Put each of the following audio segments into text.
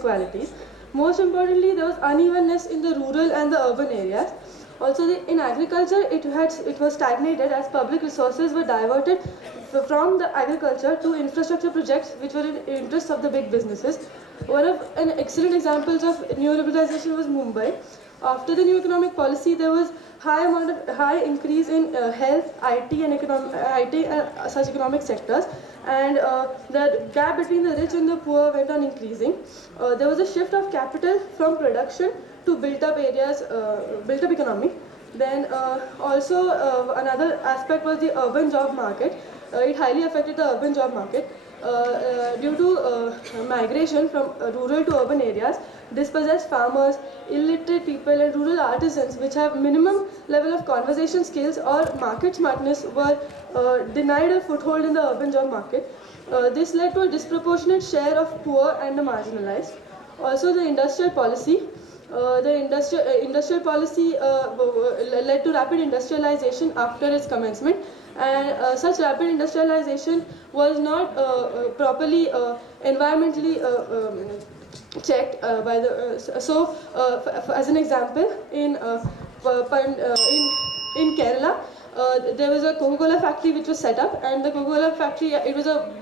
inequalities. Most importantly, there was unevenness in the rural and the urban areas. Also, in agriculture, it was stagnated as public resources were diverted from the agriculture to infrastructure projects which were in interest of the big businesses. One of an excellent examples of neoliberalization was Mumbai. After the new economic policy, there was high increase in health, IT, and such economic sectors, and the gap between the rich and the poor went on increasing. There was a shift of capital from production to built-up areas, built-up economy. Then another aspect was the urban job market. It highly affected the urban job market due to migration from rural to urban areas. Dispossessed farmers, illiterate people, and rural artisans, which have minimum level of conversation skills or market smartness, were denied a foothold in the urban job market. This led to a disproportionate share of poor and the marginalized. Also, the industrial policy. Industrial policy led to rapid industrialization after its commencement, and such rapid industrialization was not properly environmentally checked by the. As an example, in Kerala, there was a Coca-Cola factory which was set up, and the Coca-Cola factory, it was a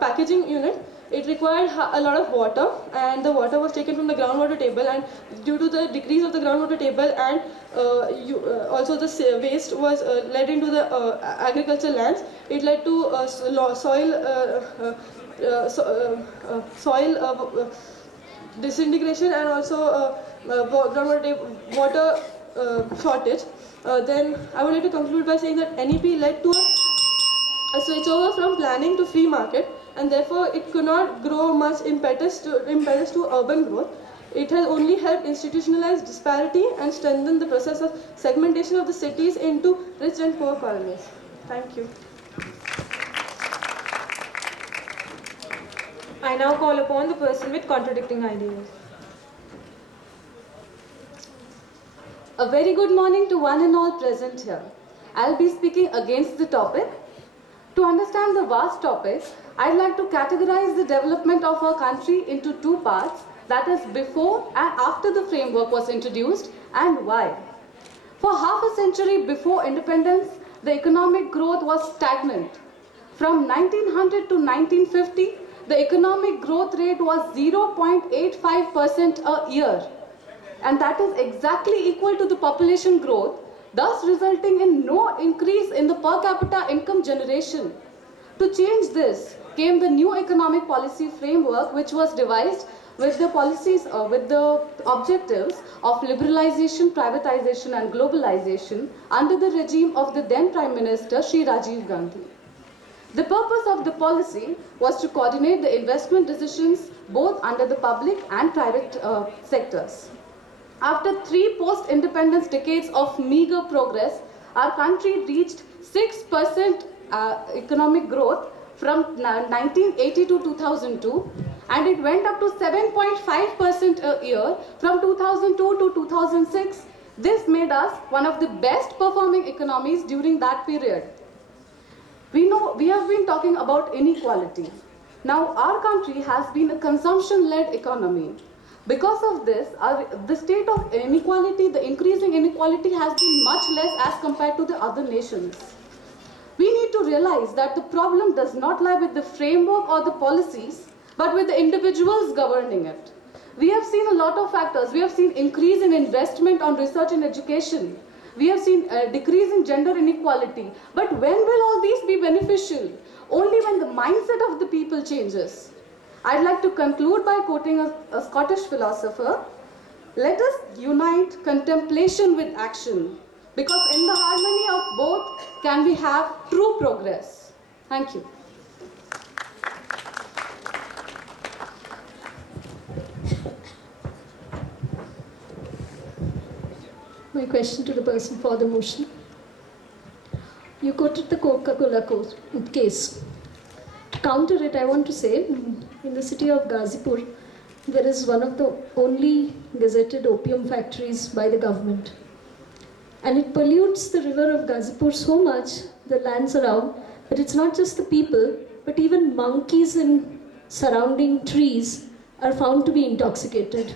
packaging unit. It required a lot of water, and the water was taken from the groundwater table, and due to the decrease of the groundwater table and also the waste was led into the agricultural lands, it led to soil disintegration and also water shortage. Then I would like to conclude by saying that NEP led to a switchover from planning to free market, and therefore it could not grow much impetus to urban growth. It has only helped institutionalize disparity and strengthen the process of segmentation of the cities into rich and poor colonies. Thank you. I now call upon the person with contradicting ideas. A very good morning to one and all present here. I'll be speaking against the topic. To understand the vast topic, I'd like to categorize the development of our country into two parts, that is before and after the framework was introduced, and why. For half a century before independence, the economic growth was stagnant. From 1900 to 1950, the economic growth rate was 0.85% a year. And that is exactly equal to the population growth, thus resulting in no increase in the per capita income generation. To change this came the new economic policy framework, which was devised with the policies, with the objectives of liberalization, privatization and globalization under the regime of the then Prime Minister Shri Rajiv Gandhi. The purpose of the policy was to coordinate the investment decisions both under the public and private sectors. After 3 post-independence decades of meager progress, our country reached 6% economic growth from 1980 to 2002, and it went up to 7.5% a year from 2002 to 2006. This made us one of the best performing economies during that period. We have been talking about inequality. Now our country has been a consumption-led economy. Because of this, the state of inequality, the increasing inequality has been much less as compared to the other nations. We need to realize that the problem does not lie with the framework or the policies, but with the individuals governing it. We have seen a lot of factors. We have seen increase in investment on research and education. We have seen a decrease in gender inequality. But when will all these be beneficial? Only when the mindset of the people changes. I'd like to conclude by quoting a Scottish philosopher. Let us unite contemplation with action, because in the harmony of both can we have true progress. Thank you. My question to the person for the motion. You quoted the Coca-Cola case. To counter it, I want to say, in the city of Ghazipur, there is one of the only gazetted opium factories by the government. And it pollutes the river of Ghazipur so much, the lands around, that it's not just the people, but even monkeys in surrounding trees are found to be intoxicated.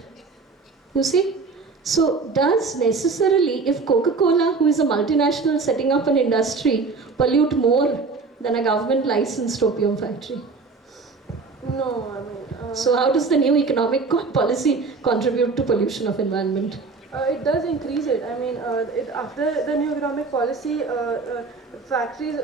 You see? So, does necessarily, if Coca-Cola, who is a multinational setting up an industry, pollute more than a government licensed opium factory? No, I mean. So, how does the new economic policy contribute to pollution of environment? It does increase it. I mean, after the new economic policy, factories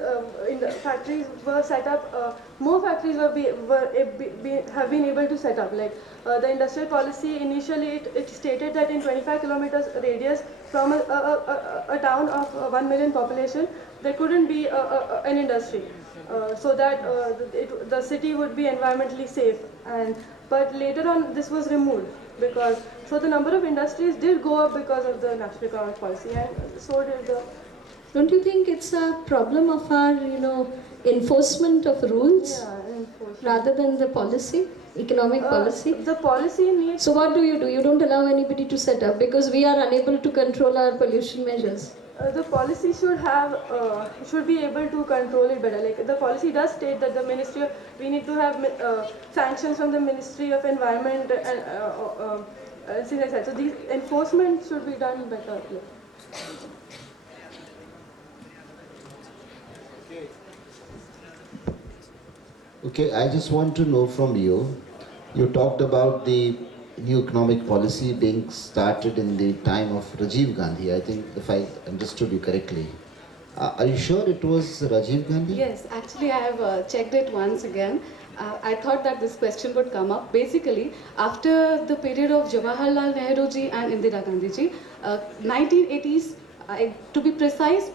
factories were set up. More factories have been able to set up. Like the industrial policy initially, it stated that in 25 kilometers radius from a town of 1 million population, there couldn't be an industry, so that the city would be environmentally safe. But later on, this was removed because so the number of industries did go up because of the national economic policy, and so did the. Don't you think it's a problem of our, enforcement of rules rather than the policy, economic policy? The policy needs. So what do? You don't allow anybody to set up because we are unable to control our pollution measures. The policy should be able to control it better. Like the policy does state that we need to have sanctions from the Ministry of Environment and things like that. So these enforcement should be done better. Okay, I just want to know from you, you talked about the new economic policy being started in the time of Rajiv Gandhi. I think if I understood you correctly. Are you sure it was Rajiv Gandhi? Yes, actually I have checked it once again. I thought that this question would come up. Basically, after the period of Jawaharlal Nehru ji and Indira Gandhi ji, 1980s, to be precise,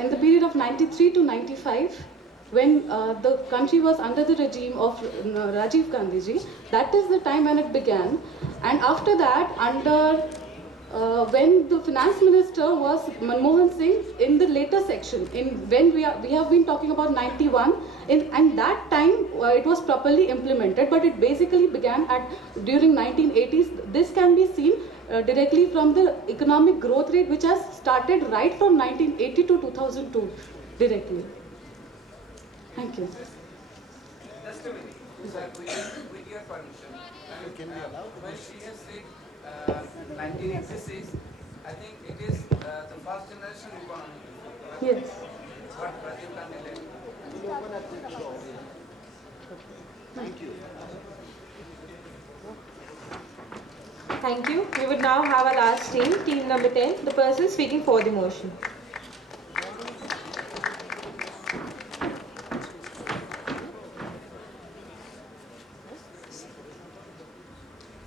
in the period of 93 to 95, when the country was under the regime of Rajiv Gandhi ji, that is the time when it began. And after that, when the finance minister was Manmohan Singh, in the later section, when we have been talking about 91, and that time it was properly implemented, but it basically began during 1980s. This can be seen directly from the economic growth rate, which has started right from 1980 to 2002 directly. Thank you. Just a minute. Sir, with your permission. Can we allow? When she has said 1986, I think it is the first generation economy. Yes. What Rajiv Gandhi led. Thank you. Thank you. We would now have our last team, team number 10, the person speaking for the motion.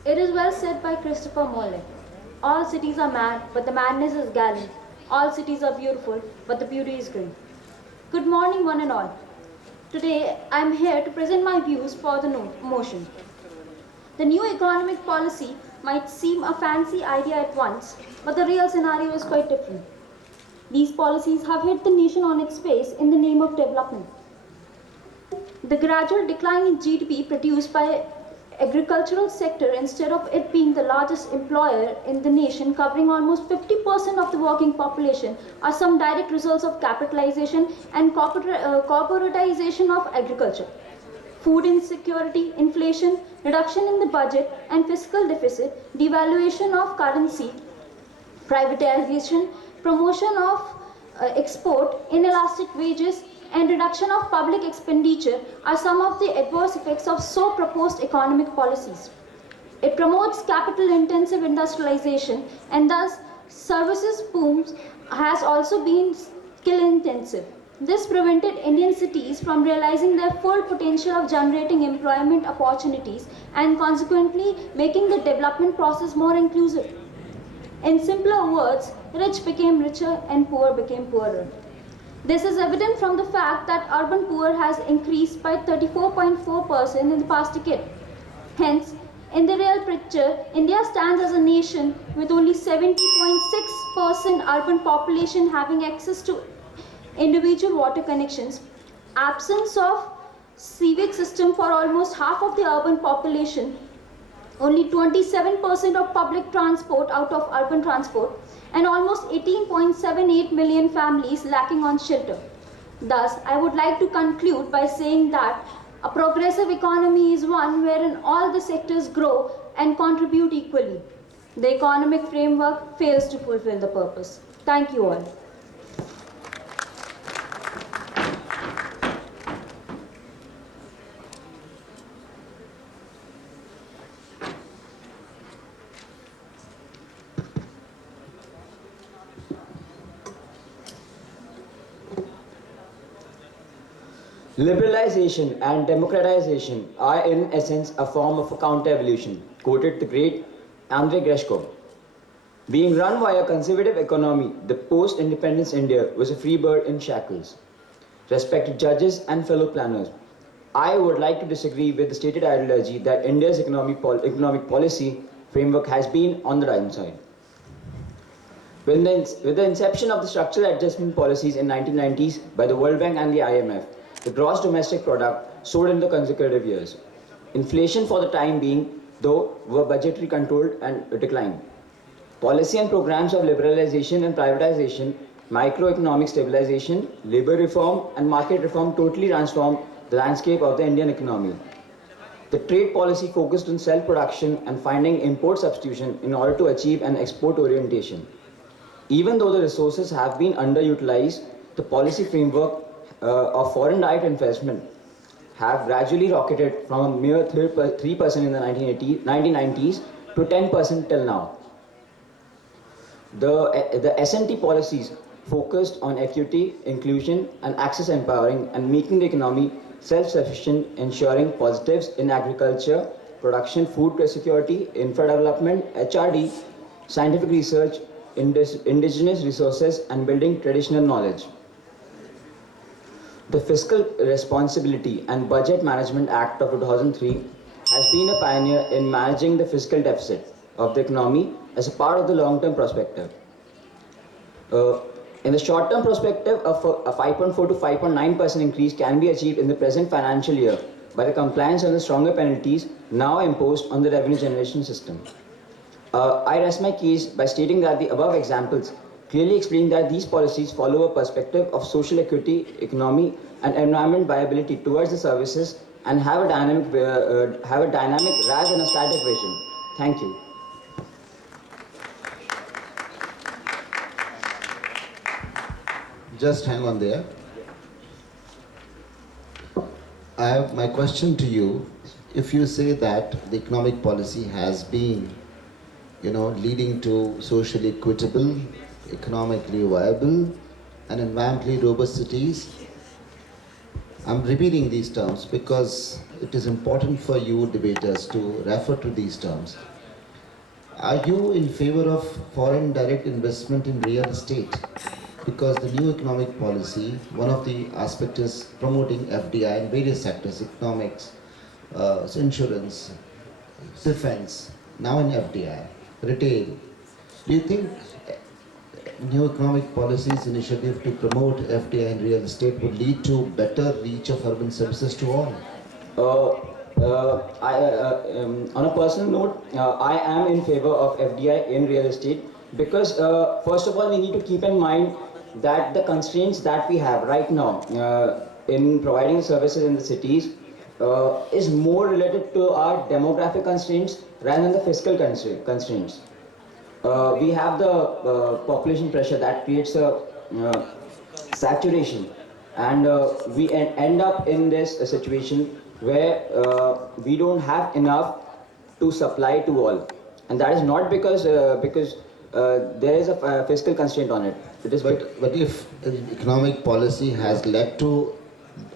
It is well said by Christopher Mole. All cities are mad, but the madness is gallant. All cities are beautiful, but the beauty is great. Good morning, one and all. Today, I am here to present my views for the motion. The new economic policy might seem a fancy idea at once, but the real scenario is quite different. These policies have hit the nation on its face in the name of development. The gradual decline in GDP produced by agricultural sector, instead of it being the largest employer in the nation, covering almost 50% of the working population, are some direct results of capitalization and corporatization of agriculture. Food insecurity, inflation, reduction in the budget and fiscal deficit, devaluation of currency, privatization, promotion of export, inelastic wages, and reduction of public expenditure are some of the adverse effects of so proposed economic policies. It promotes capital-intensive industrialization, and thus services booms has also been skill-intensive. This prevented Indian cities from realizing their full potential of generating employment opportunities and consequently making the development process more inclusive. In simpler words, rich became richer and poor became poorer. This is evident from the fact that urban poor has increased by 34.4% in the past decade. Hence, in the real picture, India stands as a nation with only 70.6% urban population having access to individual water connections, absence of sewage system for almost half of the urban population, only 27% of public transport out of urban transport, and almost 18.78 million families lacking on shelter. Thus, I would like to conclude by saying that A progressive economy is one wherein all the sectors grow and contribute equally. The economic framework fails to fulfill the purpose. Thank you all. Liberalization and democratization are in essence a form of a counter-evolution, quoted the great Andrei Greshko. Being run by a conservative economy, the post-independence India was a free bird in shackles. Respected judges and fellow planners, I would like to disagree with the stated ideology that India's economic policy framework has been on the right side. With the inception of the structural adjustment policies in 1990s by the World Bank and the IMF, the gross domestic product soared in the consecutive years. Inflation for the time being, though, were budgetary controlled and declined. Policy and programs of liberalization and privatization, microeconomic stabilization, labor reform and market reform totally transformed the landscape of the Indian economy. The trade policy focused on self-production and finding import substitution in order to achieve an export orientation. Even though the resources have been underutilized, the policy framework of foreign direct investment have gradually rocketed from a mere 3% in the 1990s to 10% till now. The S&T policies focused on equity, inclusion and access empowering and making the economy self-sufficient, ensuring positives in agriculture, production, food security, infra development, HRD, scientific research, indigenous resources and building traditional knowledge. The Fiscal Responsibility and Budget Management Act of 2003 has been a pioneer in managing the fiscal deficit of the economy as a part of the long-term perspective. In the short-term perspective, a 5.4 to 5.9% increase can be achieved in the present financial year by the compliance on the stronger penalties now imposed on the revenue generation system. I rest my case by stating that the above examples clearly explain that these policies follow a perspective of social equity, economy, and environment viability towards the services and have a dynamic rather than a static vision. Thank you. Just hang on there. I have my question to you. If you say that the economic policy has been, leading to socially equitable, economically viable, and environmentally robust cities, I'm repeating these terms because it is important for you debaters to refer to these terms. Are you in favor of foreign direct investment in real estate? Because the new economic policy, one of the aspects is promoting FDI in various sectors, economics, insurance, defense, now in FDI, retail. Do you think new economic policies initiative to promote FDI in real estate would lead to better reach of urban services to all? On a personal note, I am in favor of FDI in real estate because first of all we need to keep in mind that the constraints that we have right now in providing services in the cities is more related to our demographic constraints rather than the fiscal constraints. We have the population pressure that creates a saturation, and we end up in this situation where we don't have enough to supply to all, and that is not because there is a fiscal constraint on it. It is but if economic policy has led to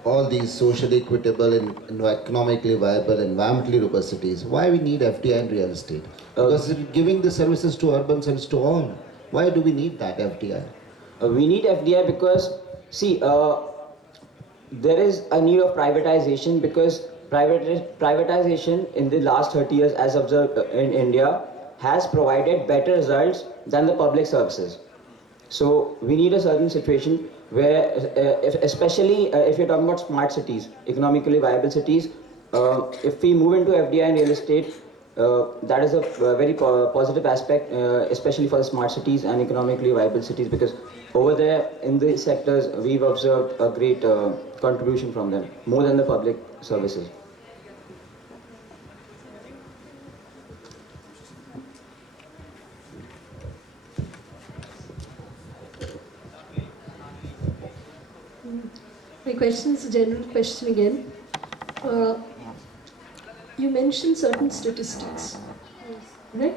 all these socially equitable and economically viable, environmentally robust cities, why we need FDI in real estate? Because it's giving the services to urban services to all. Why do we need that FDI? We need FDI because, see, there is a need of privatization because privatization in the last 30 years as observed in India has provided better results than the public services. So we need a certain situation where, especially if you're talking about smart cities, economically viable cities, if we move into FDI and real estate, that is a very positive aspect, especially for the smart cities and economically viable cities, because over there in these sectors we've observed a great contribution from them, more than the public services. My question is a general question again. You mentioned certain statistics, right?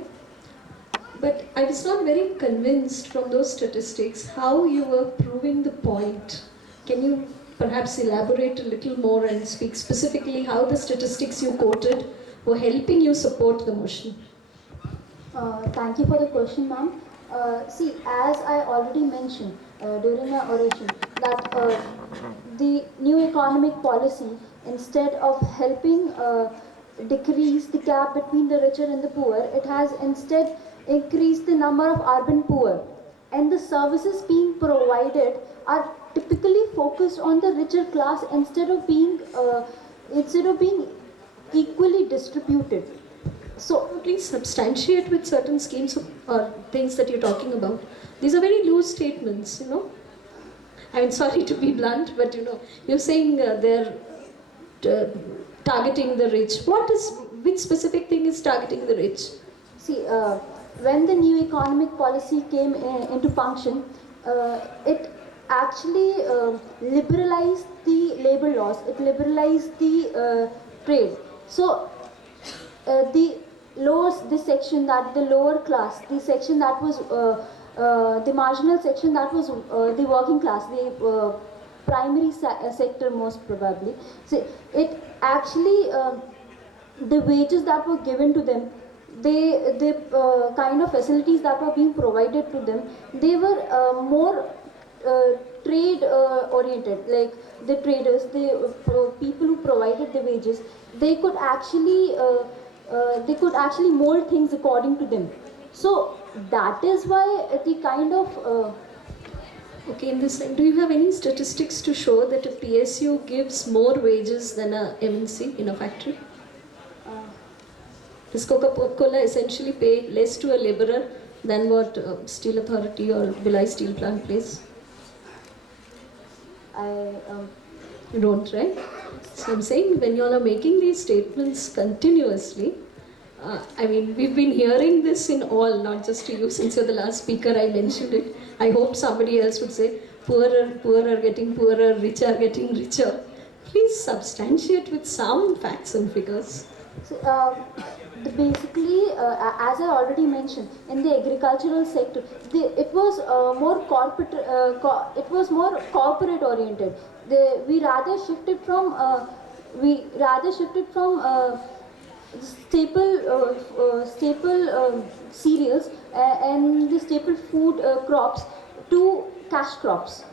But I was not very convinced from those statistics how you were proving the point. Can you perhaps elaborate a little more and speak specifically how the statistics you quoted were helping you support the motion? Thank you for the question, ma'am. See, as I already mentioned during my oration, that the new economic policy, instead of helping decrease the gap between the richer and the poor, it has instead increased the number of urban poor. And the services being provided are typically focused on the richer class instead of being equally distributed. So please substantiate with certain schemes or things that you're talking about. These are very loose statements, you know. I'm sorry to be blunt, but you know, you're saying they're targeting the rich. Which specific thing is targeting the rich? See, when the new economic policy came into function, it actually liberalized the labor laws. It liberalized the trade. So the section that the lower class, the section that was the marginal section that was the working class, the primary sector most probably. So it actually the wages that were given to them, the kind of facilities that were being provided to them, they were more trade oriented. Like the traders, the people who provided the wages, they could actually mold things according to them. So that is why the kind of Okay, in this, do you have any statistics to show that a PSU gives more wages than a MNC in a factory? Does Coca-Cola essentially pay less to a laborer than what Steel Authority or Bhilai Steel Plant pays? You don't, right? So I'm saying when you all are making these statements continuously, I mean, we've been hearing this in all, not just to you, since you're the last speaker, I mentioned it. I hope somebody else would say, poor are getting poorer, rich are getting richer. Please substantiate with some facts and figures. So, basically, as I already mentioned, in the agricultural sector, it was more corporate. It was more corporate oriented. We rather shifted from staple cereals and the staple food crops to cash crops.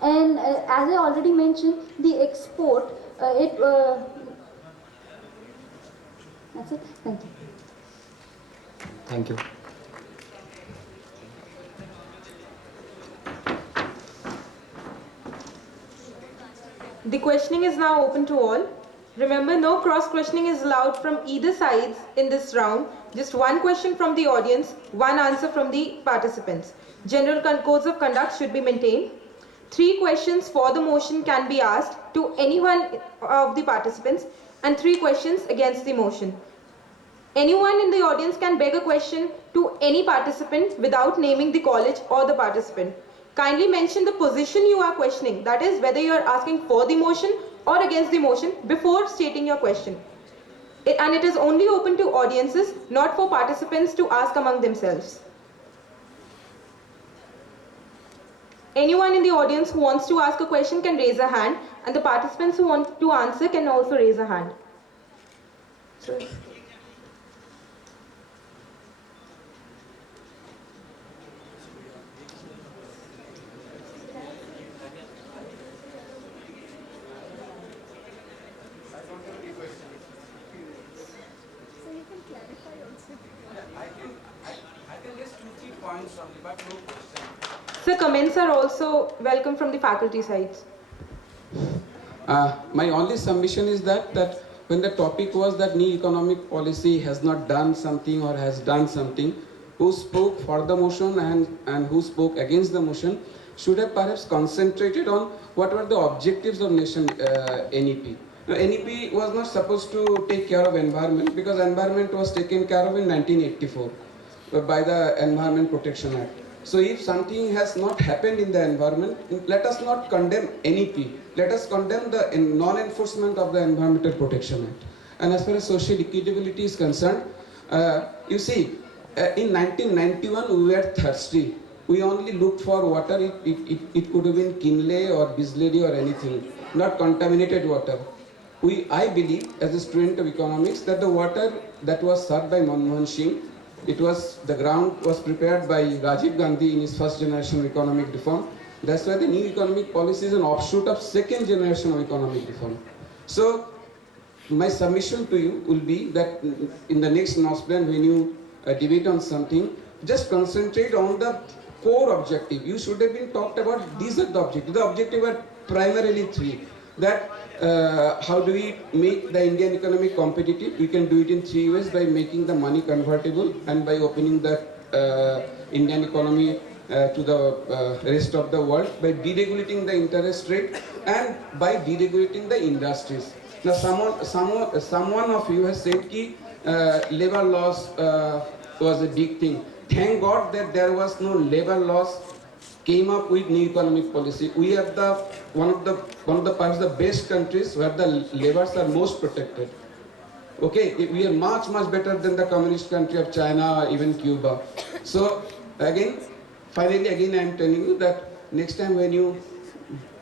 And as I already mentioned, the export that's it. Thank you. Thank you. The questioning is now open to all. Remember, no cross-questioning is allowed from either sides in this round. Just one question from the audience, one answer from the participants. General codes of conduct should be maintained. 3 questions for the motion can be asked to any one of the participants and 3 questions against the motion. Anyone in the audience can beg a question to any participant without naming the college or the participant. Kindly mention the position you are questioning, that is whether you are asking for the motion or against the motion before stating your question. And it is only open to audiences, not for participants to ask among themselves. Anyone in the audience who wants to ask a question can raise a hand, and the participants who want to answer can also raise a hand. So, sir, comments are also welcome from the faculty sides. My only submission is that when the topic was that new economic policy has not done something or has done something, who spoke for the motion and who spoke against the motion, should have perhaps concentrated on what were the objectives of nation NEP. Now, NEP was not supposed to take care of environment because environment was taken care of in 1984 by the Environment Protection Act. So if something has not happened in the environment, let us not condemn NEP. Let us condemn the non-enforcement of the Environmental Protection Act. And as far as social equitability is concerned, you see, in 1991 we were thirsty. We only looked for water. It could have been Kinley or Bisley or anything, not contaminated water. I believe, as a student of economics, that the water that was served by Manmohan Singh, the ground was prepared by Rajiv Gandhi in his first generation of economic reform. That's why the new economic policy is an offshoot of second generation of economic reform. So, my submission to you will be that in the next NOSPlan, when you debate on something, just concentrate on the core objective. You should have been talked about these are the objectives. The objectives are primarily three. That how do we make the Indian economy competitive? We can do it in three ways: by making the money convertible and by opening the Indian economy to the rest of the world, by deregulating the interest rate and by deregulating the industries. Now, someone of you has said that labor laws was a big thing. Thank God that there was no labor laws came up with new economic policy. We have one of the perhaps the best countries where the laborers are most protected. Okay, we are much better than the communist country of China or even Cuba. So finally I am telling you that next time when you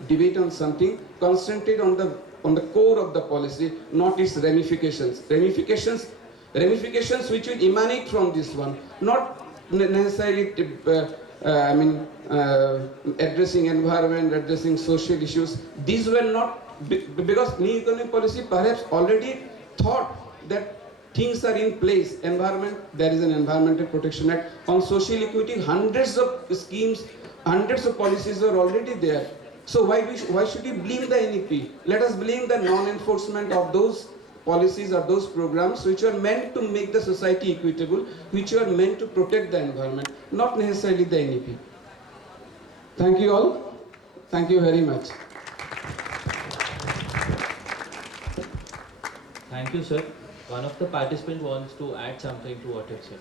debate on something, concentrate on the core of the policy, not its ramifications. Ramifications which will emanate from this one, not necessarily addressing environment, addressing social issues. These were not, because new economic policy perhaps already thought that things are in place. Environment, there is an Environmental Protection Act. On social equity, hundreds of schemes, hundreds of policies are already there. So why should we blame the NEP? Let us blame the non-enforcement of those policies or those programs which are meant to make the society equitable, which are meant to protect the environment, not necessarily the NEP. Thank you all. Thank you very much. Thank you, sir. One of the participants wants to add something to what you said.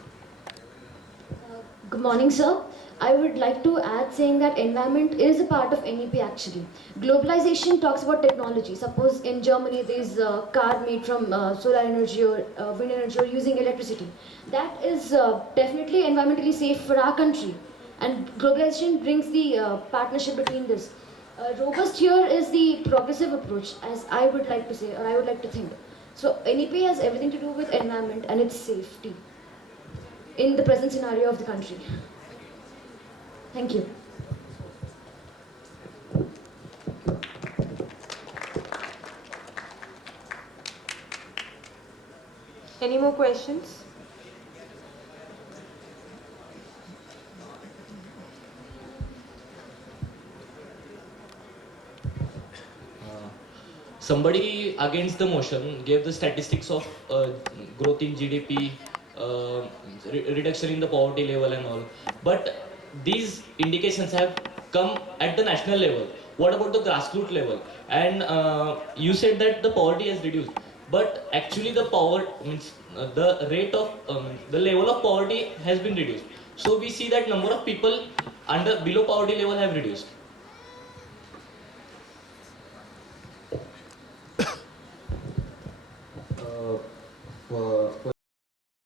Good morning, sir. I would like to add saying that environment is a part of NEP actually. Globalization talks about technology. Suppose in Germany there is a car made from solar energy or wind energy or using electricity. That is definitely environmentally safe for our country. And globalization brings the partnership between this. Robust here is the progressive approach, as I would like to say, or I would like to think. So NEP has everything to do with environment and its safety in the present scenario of the country. Thank you. Any more questions? Somebody against the motion gave the statistics of growth in GDP, reduction in the poverty level and all. But these indications have come at the national level. What about the grassroots level? And you said that the poverty has reduced, but actually the the rate of the level of poverty has been reduced. So we see that number of people below poverty level have reduced.